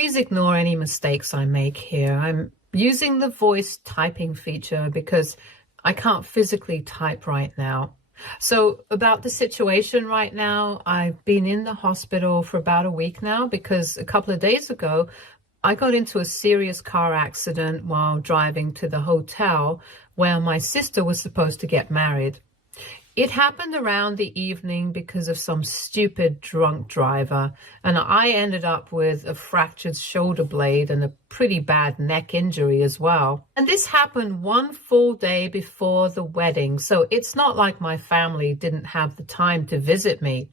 Please ignore any mistakes I make here. I'm using the voice typing feature because I can't physically type right now. So about the situation right now, I've been in the hospital for about a week now because a couple of days ago, I got into a serious car accident while driving to the hotel where my sister was supposed to get married. It happened around the evening because of some stupid drunk driver, and I ended up with a fractured shoulder blade and a pretty bad neck injury as well. And this happened one full day before the wedding, so it's not like my family didn't have the time to visit me.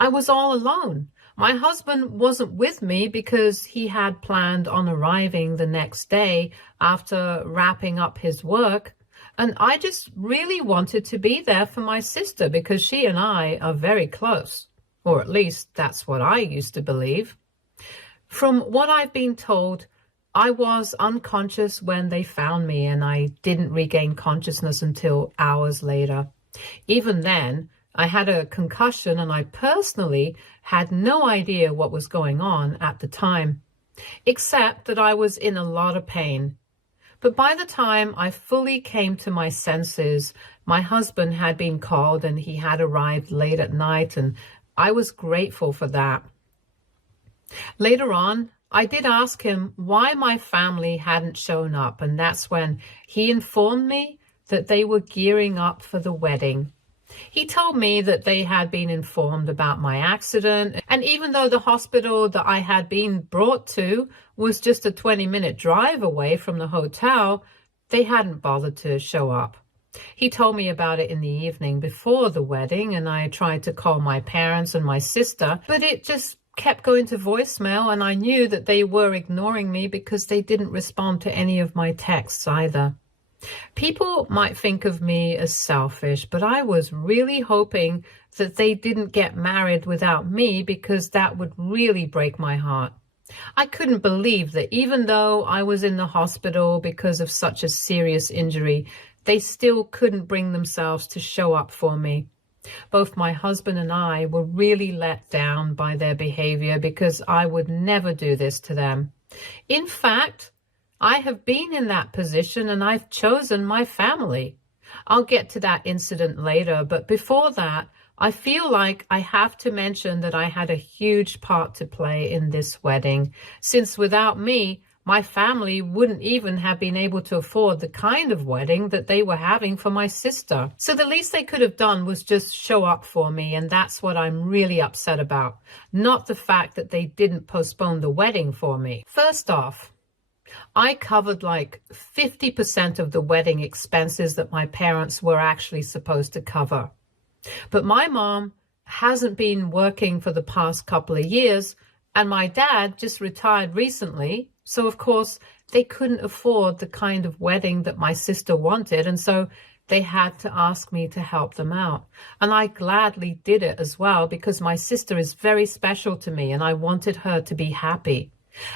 I was all alone. My husband wasn't with me because he had planned on arriving the next day after wrapping up his work. And I just really wanted to be there for my sister because she and I are very close. Or at least that's what I used to believe. From what I've been told, I was unconscious when they found me and I didn't regain consciousness until hours later. Even then, I had a concussion and I personally had no idea what was going on at the time, except that I was in a lot of pain. But by the time I fully came to my senses, my husband had been called and he had arrived late at night, and I was grateful for that. Later on, I did ask him why my family hadn't shown up, and that's when he informed me that they were gearing up for the wedding. He told me that they had been informed about my accident, and even though the hospital that I had been brought to was just a 20-minute drive away from the hotel, they hadn't bothered to show up. He told me about it in the evening before the wedding, and I tried to call my parents and my sister, but it just kept going to voicemail, and I knew that they were ignoring me because they didn't respond to any of my texts either. People might think of me as selfish, but I was really hoping that they didn't get married without me because that would really break my heart. I couldn't believe that even though I was in the hospital because of such a serious injury, they still couldn't bring themselves to show up for me. Both my husband and I were really let down by their behavior because I would never do this to them. In fact, I have been in that position and I've chosen my family. I'll get to that incident later, but before that, I feel like I have to mention that I had a huge part to play in this wedding, since without me, my family wouldn't even have been able to afford the kind of wedding that they were having for my sister. So the least they could have done was just show up for me, and that's what I'm really upset about, not the fact that they didn't postpone the wedding for me. First off, I covered like 50% of the wedding expenses that my parents were actually supposed to cover. But my mom hasn't been working for the past couple of years, and my dad just retired recently. So, of course, they couldn't afford the kind of wedding that my sister wanted, and so they had to ask me to help them out. And I gladly did it as well because my sister is very special to me and I wanted her to be happy.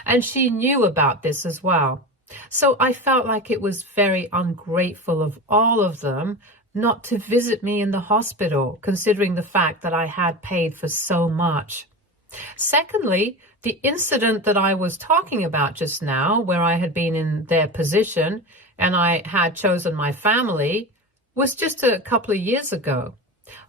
And she knew about this as well. So I felt like it was very ungrateful of all of them not to visit me in the hospital, considering the fact that I had paid for so much. Secondly, the incident that I was talking about just now, where I had been in their position and I had chosen my family, was just a couple of years ago.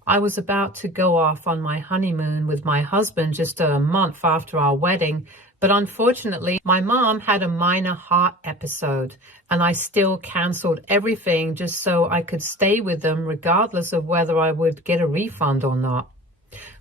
I was about to go off on my honeymoon with my husband just a month after our wedding, but unfortunately, my mom had a minor heart episode, and I still canceled everything just so I could stay with them regardless of whether I would get a refund or not.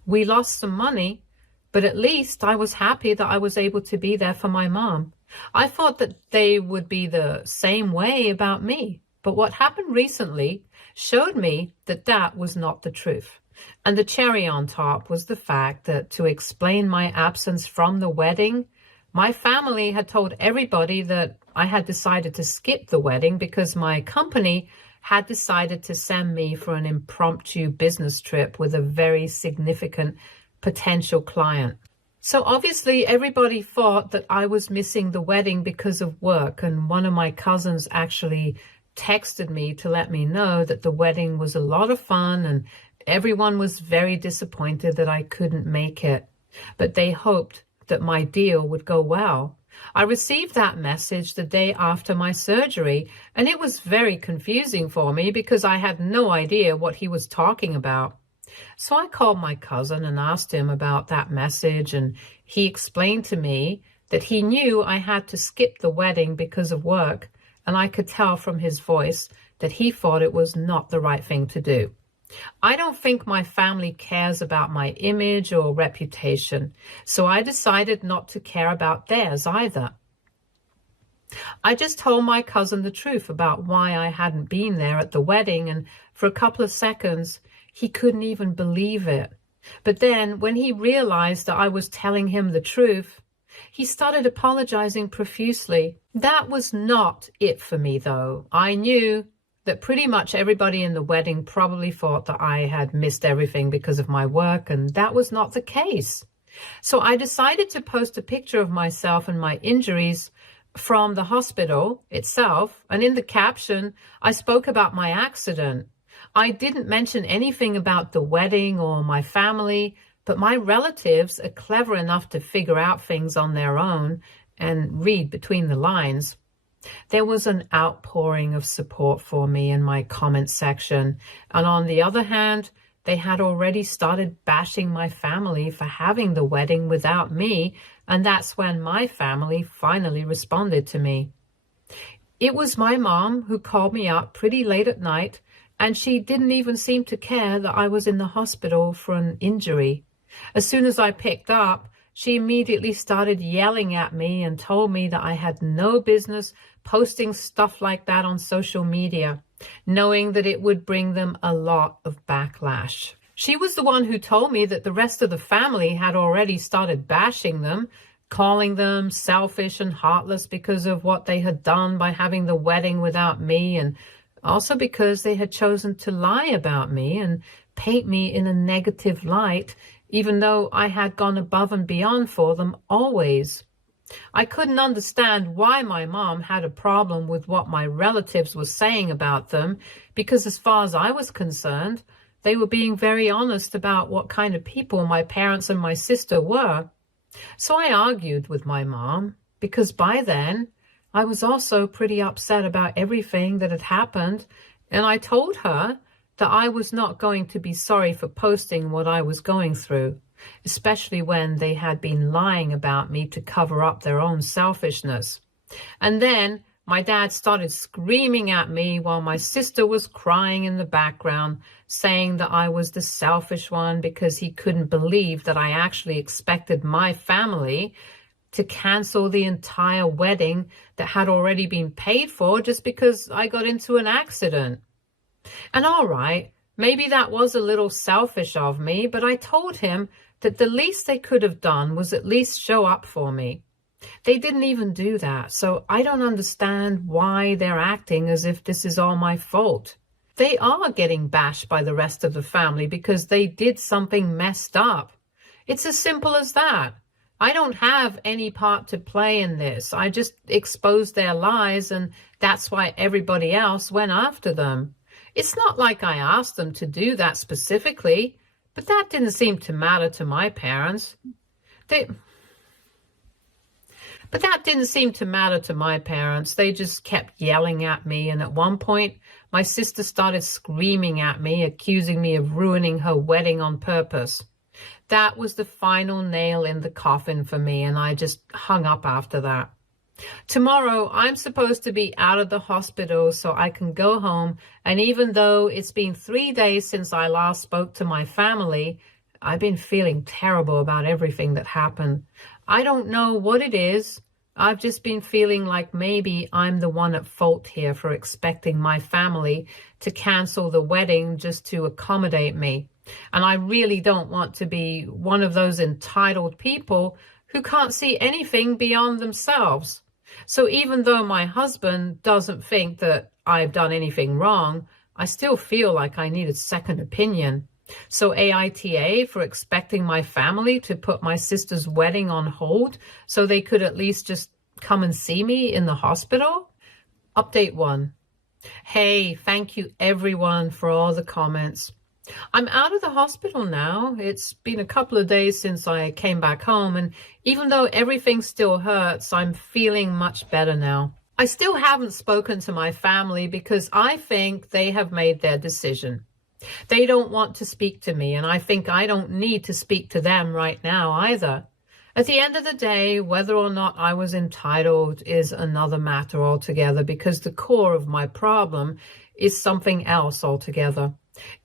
We lost some money, but at least I was happy that I was able to be there for my mom. I thought that they would be the same way about me, but what happened recently showed me that that was not the truth. And the cherry on top was the fact that to explain my absence from the wedding, my family had told everybody that I had decided to skip the wedding because my company had decided to send me for an impromptu business trip with a very significant potential client. So obviously everybody thought that I was missing the wedding because of work, and one of my cousins actually texted me to let me know that the wedding was a lot of fun and everyone was very disappointed that I couldn't make it. But they hoped that my deal would go well. I received that message the day after my surgery, and it was very confusing for me because I had no idea what he was talking about. So I called my cousin and asked him about that message, and he explained to me that he knew I had to skip the wedding because of work, and I could tell from his voice that he thought it was not the right thing to do. I don't think my family cares about my image or reputation, so I decided not to care about theirs either. I just told my cousin the truth about why I hadn't been there at the wedding, and for a couple of seconds, he couldn't even believe it. But then, when he realized that I was telling him the truth, he started apologizing profusely. That was not it for me, though. I knew that pretty much everybody in the wedding probably thought that I had missed everything because of my work, and that was not the case. So I decided to post a picture of myself and my injuries from the hospital itself, and in the caption, I spoke about my accident. I didn't mention anything about the wedding or my family, but my relatives are clever enough to figure out things on their own and read between the lines. There was an outpouring of support for me in my comment section, and on the other hand, they had already started bashing my family for having the wedding without me, and that's when my family finally responded to me. It was my mom who called me up pretty late at night, and she didn't even seem to care that I was in the hospital for an injury. As soon as I picked up, she immediately started yelling at me and told me that I had no business posting stuff like that on social media, knowing that it would bring them a lot of backlash. She was the one who told me that the rest of the family had already started bashing them, calling them selfish and heartless because of what they had done by having the wedding without me, and also because they had chosen to lie about me and paint me in a negative light, even though I had gone above and beyond for them always. I couldn't understand why my mom had a problem with what my relatives were saying about them, because as far as I was concerned, they were being very honest about what kind of people my parents and my sister were. So I argued with my mom, because by then I was also pretty upset about everything that had happened, and I told her that I was not going to be sorry for posting what I was going through, especially when they had been lying about me to cover up their own selfishness. And then my dad started screaming at me while my sister was crying in the background, saying that I was the selfish one because he couldn't believe that I actually expected my family to cancel the entire wedding that had already been paid for just because I got into an accident. And all right, maybe that was a little selfish of me, but I told him that the least they could have done was at least show up for me. They didn't even do that, so I don't understand why they're acting as if this is all my fault. They are getting bashed by the rest of the family because they did something messed up. It's as simple as that. I don't have any part to play in this. I just exposed their lies, and that's why everybody else went after them. It's not like I asked them to do that specifically, but that didn't seem to matter to my parents. They just kept yelling at me, and at one point, my sister started screaming at me, accusing me of ruining her wedding on purpose. That was the final nail in the coffin for me, and I just hung up after that. Tomorrow, I'm supposed to be out of the hospital so I can go home, and even though it's been 3 days since I last spoke to my family, I've been feeling terrible about everything that happened. I don't know what it is. I've just been feeling like maybe I'm the one at fault here for expecting my family to cancel the wedding just to accommodate me. And I really don't want to be one of those entitled people who can't see anything beyond themselves. So even though my husband doesn't think that I've done anything wrong, I still feel like I need a second opinion. So AITA for expecting my family to put my sister's wedding on hold so they could at least just come and see me in the hospital? Update 1. Hey, thank you everyone for all the comments. I'm out of the hospital now. It's been a couple of days since I came back home, and even though everything still hurts, I'm feeling much better now. I still haven't spoken to my family because I think they have made their decision. They don't want to speak to me, and I think I don't need to speak to them right now either. At the end of the day, whether or not I was entitled is another matter altogether, because the core of my problem is something else altogether.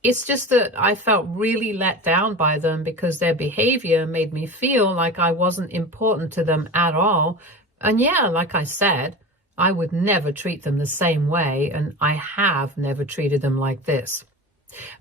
It's just that I felt really let down by them because their behavior made me feel like I wasn't important to them at all. And yeah, like I said, I would never treat them the same way, and I have never treated them like this.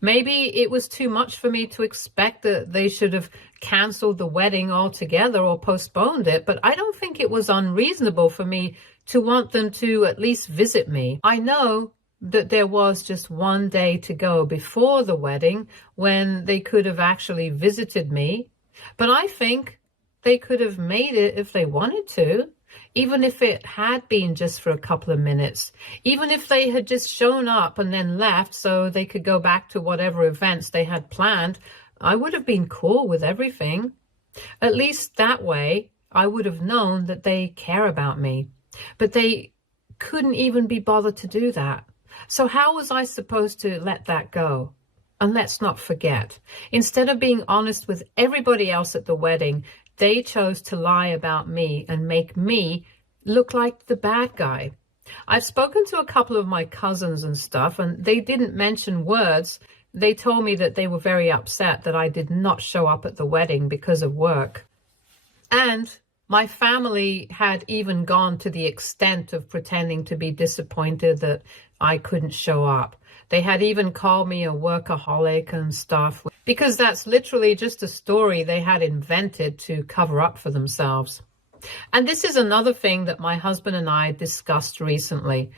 Maybe it was too much for me to expect that they should have canceled the wedding altogether or postponed it, but I don't think it was unreasonable for me to want them to at least visit me. I know that there was just one day to go before the wedding when they could have actually visited me, but I think they could have made it if they wanted to. Even if it had been just for a couple of minutes, even if they had just shown up and then left so they could go back to whatever events they had planned, I would have been cool with everything. At least that way, I would have known that they care about me. But they couldn't even be bothered to do that. So how was I supposed to let that go? And let's not forget, instead of being honest with everybody else at the wedding, they chose to lie about me and make me look like the bad guy. I've spoken to a couple of my cousins and stuff, and they didn't mention words. They told me that they were very upset that I did not show up at the wedding because of work. And my family had even gone to the extent of pretending to be disappointed that I couldn't show up. They had even called me a workaholic and stuff, because that's literally just a story they had invented to cover up for themselves. And this is another thing that my husband and I discussed recently.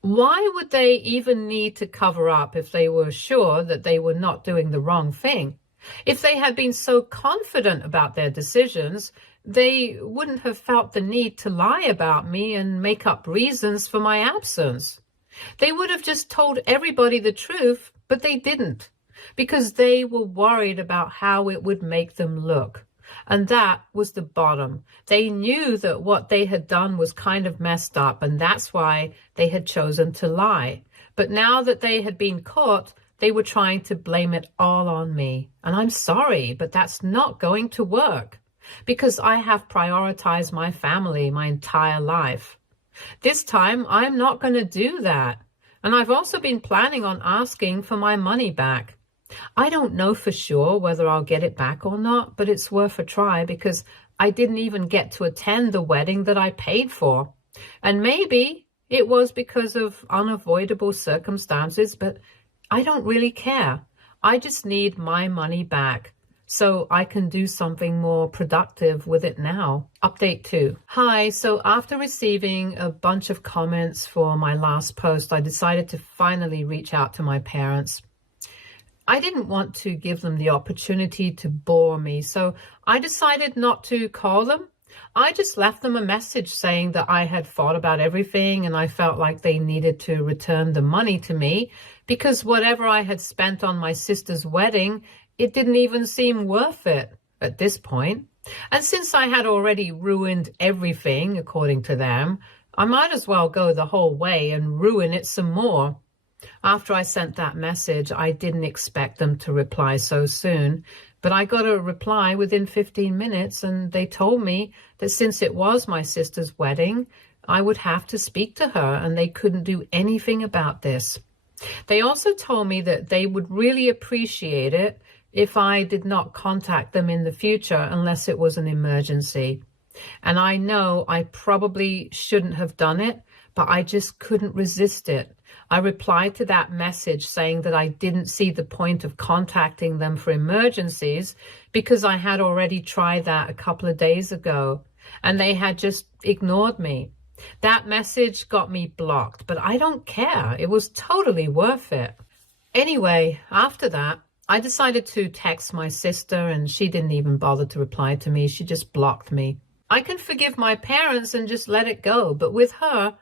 Why would they even need to cover up if they were sure that they were not doing the wrong thing? If they had been so confident about their decisions, they wouldn't have felt the need to lie about me and make up reasons for my absence. They would have just told everybody the truth, but they didn't, because they were worried about how it would make them look. And that was the bottom. They knew that what they had done was kind of messed up, and that's why they had chosen to lie. But now that they had been caught, they were trying to blame it all on me. And I'm sorry, but that's not going to work, because I have prioritized my family my entire life. This time, I'm not going to do that. And I've also been planning on asking for my money back. I don't know for sure whether I'll get it back or not, but it's worth a try because I didn't even get to attend the wedding that I paid for. And maybe it was because of unavoidable circumstances, but I don't really care. I just need my money back so I can do something more productive with it now. Update 2. Hi, so after receiving a bunch of comments for my last post, I decided to finally reach out to my parents. I didn't want to give them the opportunity to bore me, so I decided not to call them. I just left them a message saying that I had thought about everything and I felt like they needed to return the money to me because whatever I had spent on my sister's wedding, it didn't even seem worth it at this point. And since I had already ruined everything, according to them, I might as well go the whole way and ruin it some more. After I sent that message, I didn't expect them to reply so soon, but I got a reply within 15 minutes, and they told me that since it was my sister's wedding, I would have to speak to her, and they couldn't do anything about this. They also told me that they would really appreciate it if I did not contact them in the future unless it was an emergency. And I know I probably shouldn't have done it, but I just couldn't resist it. I replied to that message saying that I didn't see the point of contacting them for emergencies because I had already tried that a couple of days ago and they had just ignored me. That message got me blocked, but I don't care. It was totally worth it. Anyway, after that, I decided to text my sister and she didn't even bother to reply to me. She just blocked me. I can forgive my parents and just let it go, but with her,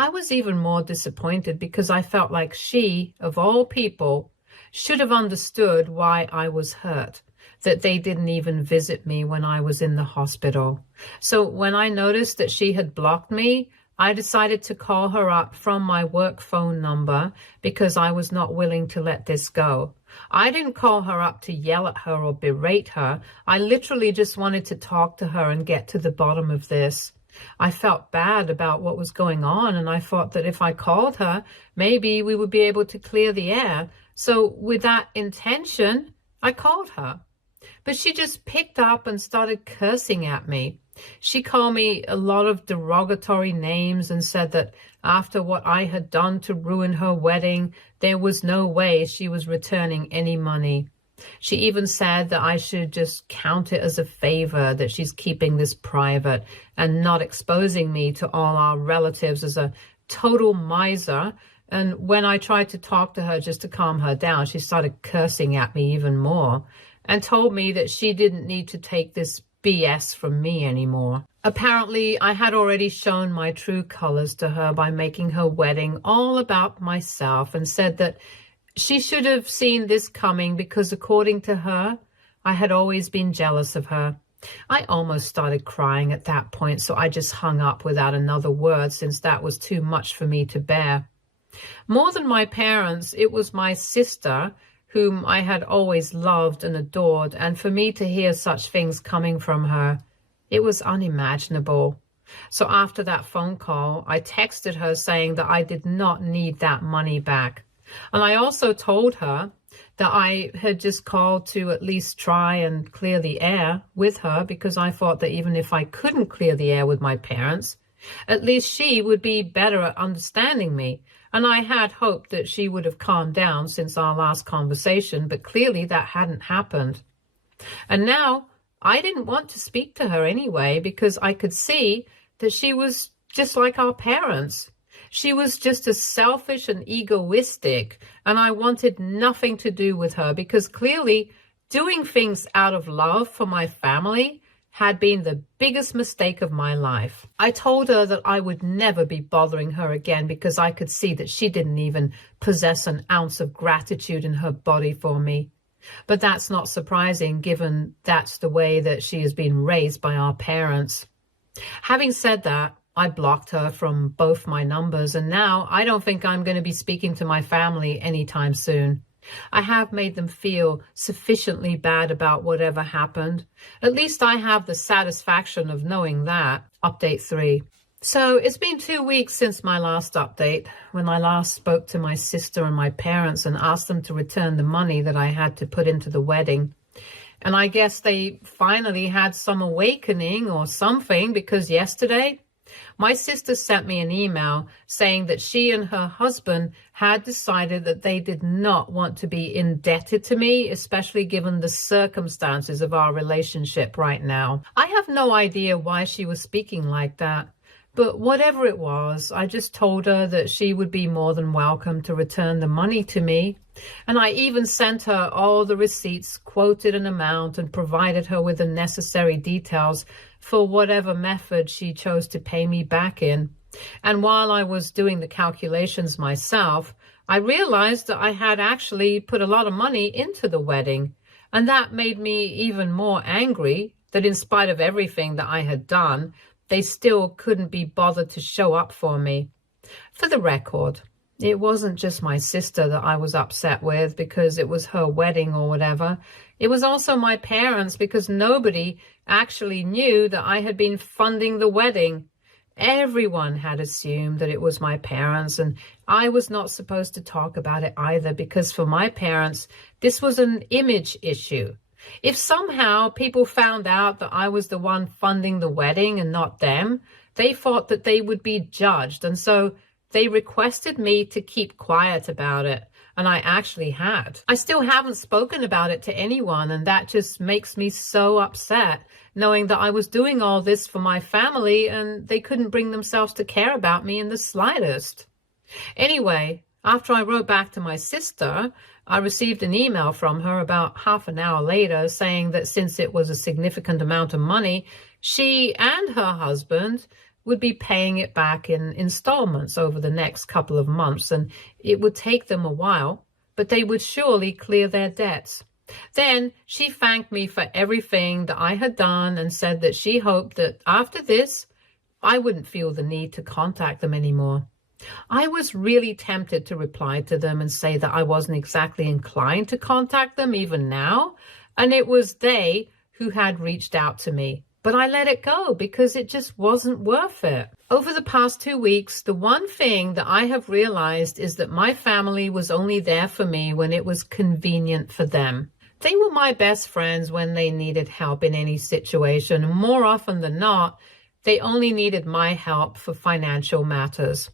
I was even more disappointed because I felt like she, of all people, should have understood why I was hurt, that they didn't even visit me when I was in the hospital. So when I noticed that she had blocked me, I decided to call her up from my work phone number because I was not willing to let this go. I didn't call her up to yell at her or berate her. I literally just wanted to talk to her and get to the bottom of this. I felt bad about what was going on, and I thought that if I called her, maybe we would be able to clear the air. So with that intention, I called her. But she just picked up and started cursing at me. She called me a lot of derogatory names and said that after what I had done to ruin her wedding, there was no way she was returning any money. She even said that I should just count it as a favor that she's keeping this private and not exposing me to all our relatives as a total miser. And when I tried to talk to her just to calm her down, she started cursing at me even more and told me that she didn't need to take this BS from me anymore. Apparently, I had already shown my true colors to her by making her wedding all about myself and said that she should have seen this coming because, according to her, I had always been jealous of her. I almost started crying at that point, so I just hung up without another word since that was too much for me to bear. More than my parents, it was my sister, whom I had always loved and adored, and for me to hear such things coming from her, it was unimaginable. So after that phone call, I texted her saying that I did not need that money back. And I also told her that I had just called to at least try and clear the air with her because I thought that even if I couldn't clear the air with my parents, at least she would be better at understanding me. And I had hoped that she would have calmed down since our last conversation, but clearly that hadn't happened. And now I didn't want to speak to her anyway because I could see that she was just like our parents. She was just as selfish and egoistic, and I wanted nothing to do with her because clearly doing things out of love for my family had been the biggest mistake of my life. I told her that I would never be bothering her again because I could see that she didn't even possess an ounce of gratitude in her body for me. But that's not surprising given that's the way that she has been raised by our parents. Having said that, I blocked her from both my numbers, and now I don't think I'm going to be speaking to my family anytime soon. I have made them feel sufficiently bad about whatever happened. At least I have the satisfaction of knowing that. Update 3. So it's been 2 weeks since my last update, when I last spoke to my sister and my parents and asked them to return the money that I had to put into the wedding. And I guess they finally had some awakening or something, because yesterday my sister sent me an email saying that she and her husband had decided that they did not want to be indebted to me, especially given the circumstances of our relationship right now. I have no idea why she was speaking like that, but whatever it was, I just told her that she would be more than welcome to return the money to me. And I even sent her all the receipts, quoted an amount, and provided her with the necessary details for whatever method she chose to pay me back in. And while I was doing the calculations myself, I realized that I had actually put a lot of money into the wedding. And that made me even more angry that in spite of everything that I had done, they still couldn't be bothered to show up for me. For the record, it wasn't just my sister that I was upset with because it was her wedding or whatever. It was also my parents, because nobody actually knew that I had been funding the wedding. Everyone had assumed that it was my parents, and I was not supposed to talk about it either, because for my parents, this was an image issue. If somehow people found out that I was the one funding the wedding and not them, they thought that they would be judged, and so they requested me to keep quiet about it, and I actually had. I still haven't spoken about it to anyone, and that just makes me so upset, knowing that I was doing all this for my family and they couldn't bring themselves to care about me in the slightest. Anyway, after I wrote back to my sister, I received an email from her about half an hour later saying that since it was a significant amount of money, she and her husband would be paying it back in installments over the next couple of months, and it would take them a while, but they would surely clear their debts. Then she thanked me for everything that I had done and said that she hoped that after this, I wouldn't feel the need to contact them anymore. I was really tempted to reply to them and say that I wasn't exactly inclined to contact them even now, and it was they who had reached out to me. But I let it go because it just wasn't worth it. Over the past 2 weeks, the one thing that I have realized is that my family was only there for me when it was convenient for them. They were my best friends when they needed help in any situation, and more often than not, they only needed my help for financial matters.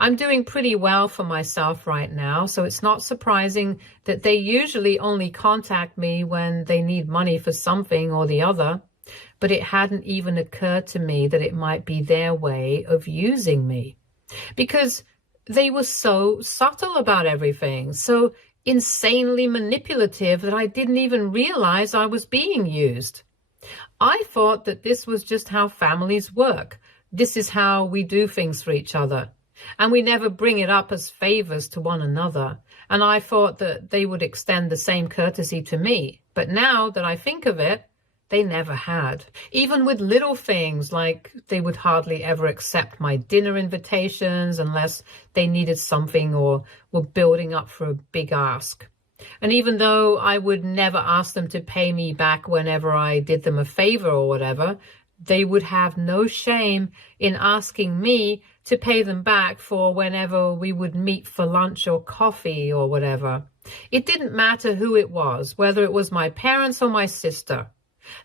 I'm doing pretty well for myself right now, so it's not surprising that they usually only contact me when they need money for something or the other. But it hadn't even occurred to me that it might be their way of using me, because they were so subtle about everything, so insanely manipulative that I didn't even realize I was being used. I thought that this was just how families work. This is how we do things for each other. And we never bring it up as favors to one another. And I thought that they would extend the same courtesy to me. But now that I think of it, they never had. Even with little things, like they would hardly ever accept my dinner invitations unless they needed something or were building up for a big ask. And even though I would never ask them to pay me back whenever I did them a favor or whatever, they would have no shame in asking me to pay them back for whenever we would meet for lunch or coffee or whatever. It didn't matter who it was, whether it was my parents or my sister.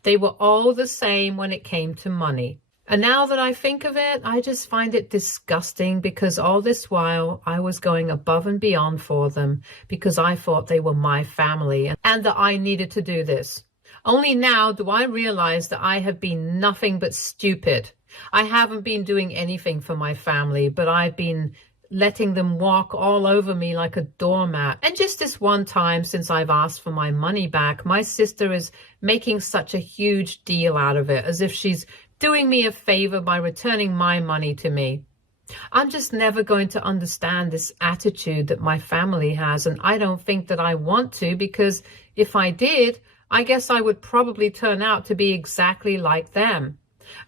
They were all the same when it came to money. And now that I think of it, I just find it disgusting, because all this while I was going above and beyond for them because I thought they were my family and that I needed to do this. Only now do I realize that I have been nothing but stupid. I haven't been doing anything for my family, but I've been letting them walk all over me like a doormat. And just this one time since I've asked for my money back, my sister is making such a huge deal out of it, as if she's doing me a favor by returning my money to me. I'm just never going to understand this attitude that my family has, and I don't think that I want to, because if I did, I guess I would probably turn out to be exactly like them.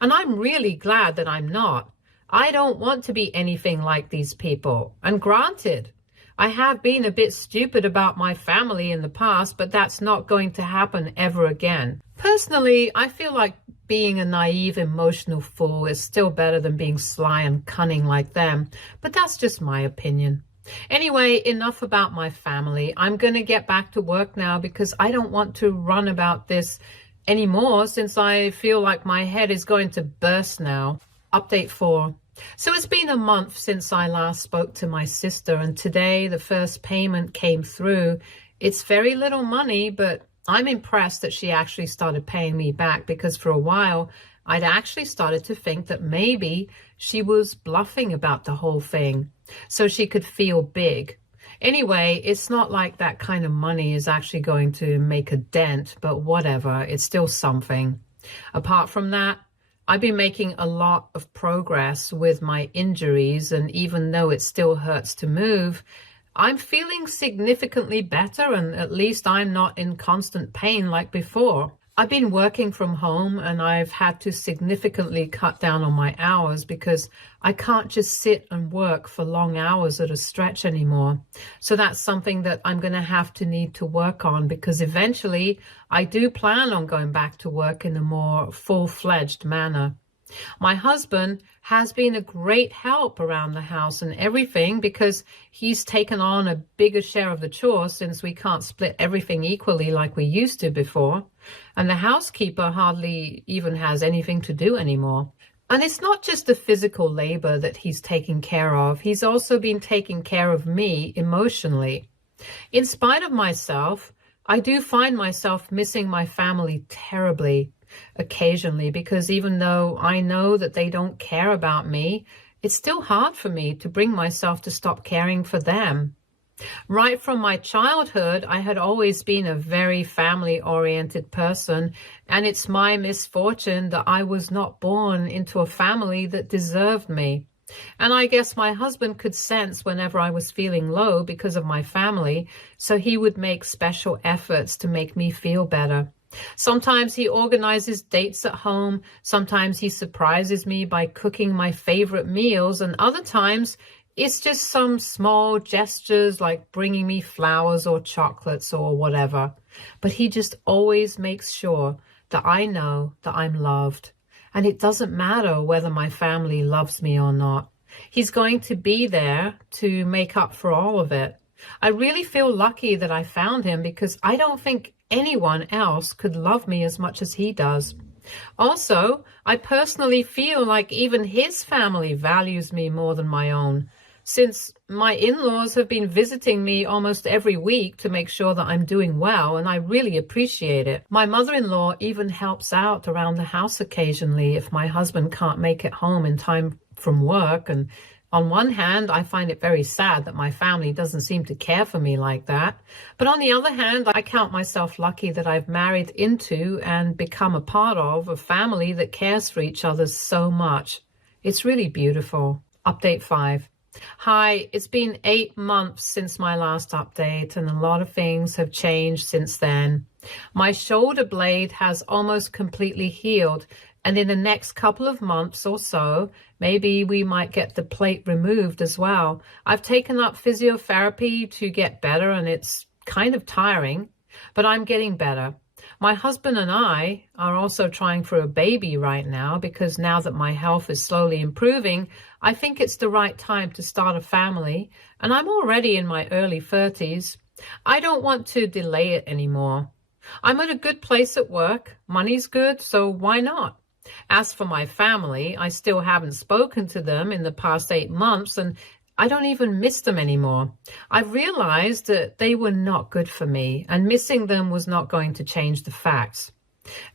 And I'm really glad that I'm not. I don't want to be anything like these people. And granted, I have been a bit stupid about my family in the past, but that's not going to happen ever again. Personally, I feel like being a naive, emotional fool is still better than being sly and cunning like them, but that's just my opinion. Anyway, enough about my family. I'm going to get back to work now because I don't want to run about this anymore, since I feel like my head is going to burst now. Update 4. So it's been a month since I last spoke to my sister, and today the first payment came through. It's very little money, but I'm impressed that she actually started paying me back, because for a while I'd actually started to think that maybe she was bluffing about the whole thing so she could feel big. Anyway, it's not like that kind of money is actually going to make a dent, but whatever, it's still something. Apart from that, I've been making a lot of progress with my injuries, and even though it still hurts to move, I'm feeling significantly better, and at least I'm not in constant pain like before. I've been working from home, and I've had to significantly cut down on my hours because I can't just sit and work for long hours at a stretch anymore. So that's something that I'm going to need to work on, because eventually I do plan on going back to work in a more full-fledged manner. My husband has been a great help around the house and everything, because he's taken on a bigger share of the chores since we can't split everything equally like we used to before. And the housekeeper hardly even has anything to do anymore. And it's not just the physical labor that he's taking care of. He's also been taking care of me emotionally. In spite of myself, I do find myself missing my family terribly occasionally, because even though I know that they don't care about me, it's still hard for me to bring myself to stop caring for them. Right from my childhood, I had always been a very family-oriented person, and it's my misfortune that I was not born into a family that deserved me. And I guess my husband could sense whenever I was feeling low because of my family, so he would make special efforts to make me feel better. Sometimes he organizes dates at home. Sometimes he surprises me by cooking my favorite meals. And other times it's just some small gestures like bringing me flowers or chocolates or whatever. But he just always makes sure that I know that I'm loved. And it doesn't matter whether my family loves me or not. He's going to be there to make up for all of it. I really feel lucky that I found him because I don't think anyone else could love me as much as he does. Also, I personally feel like even his family values me more than my own, since my in-laws have been visiting me almost every week to make sure that I'm doing well, and I really appreciate it. My mother-in-law even helps out around the house occasionally if my husband can't make it home in time from work. And on one hand, I find it very sad that my family doesn't seem to care for me like that. But on the other hand, I count myself lucky that I've married into and become a part of a family that cares for each other so much. It's really beautiful. Update 5. Hi, it's been 8 months since my last update, and a lot of things have changed since then. My shoulder blade has almost completely healed, and in the next couple of months or so, maybe we might get the plate removed as well. I've taken up physiotherapy to get better, and it's kind of tiring, but I'm getting better. My husband and I are also trying for a baby right now because now that my health is slowly improving, I think it's the right time to start a family, and I'm already in my early 30s. I don't want to delay it anymore. I'm at a good place at work. Money's good, so why not? As for my family, I still haven't spoken to them in the past 8 months, and I don't even miss them anymore. I've realized that they were not good for me, and missing them was not going to change the facts.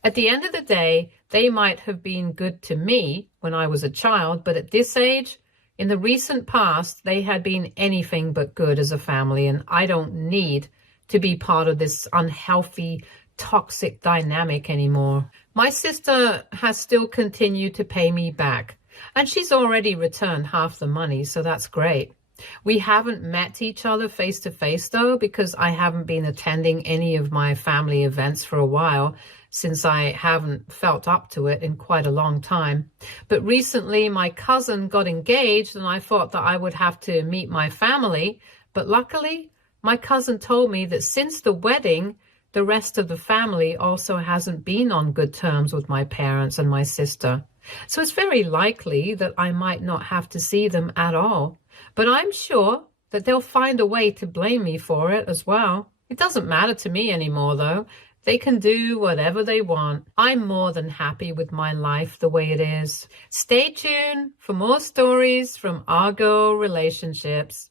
At the end of the day, they might have been good to me when I was a child, but at this age, in the recent past, they had been anything but good as a family, and I don't need to be part of this unhealthy, toxic dynamic anymore. My sister has still continued to pay me back, and she's already returned half the money, so that's great. We haven't met each other face to face, though, because I haven't been attending any of my family events for a while, since I haven't felt up to it in quite a long time. But recently, my cousin got engaged, and I thought that I would have to meet my family. But luckily, my cousin told me that since the wedding, the rest of the family also hasn't been on good terms with my parents and my sister. So it's very likely that I might not have to see them at all. But I'm sure that they'll find a way to blame me for it as well. It doesn't matter to me anymore, though. They can do whatever they want. I'm more than happy with my life the way it is. Stay tuned for more stories from Argo Relationships.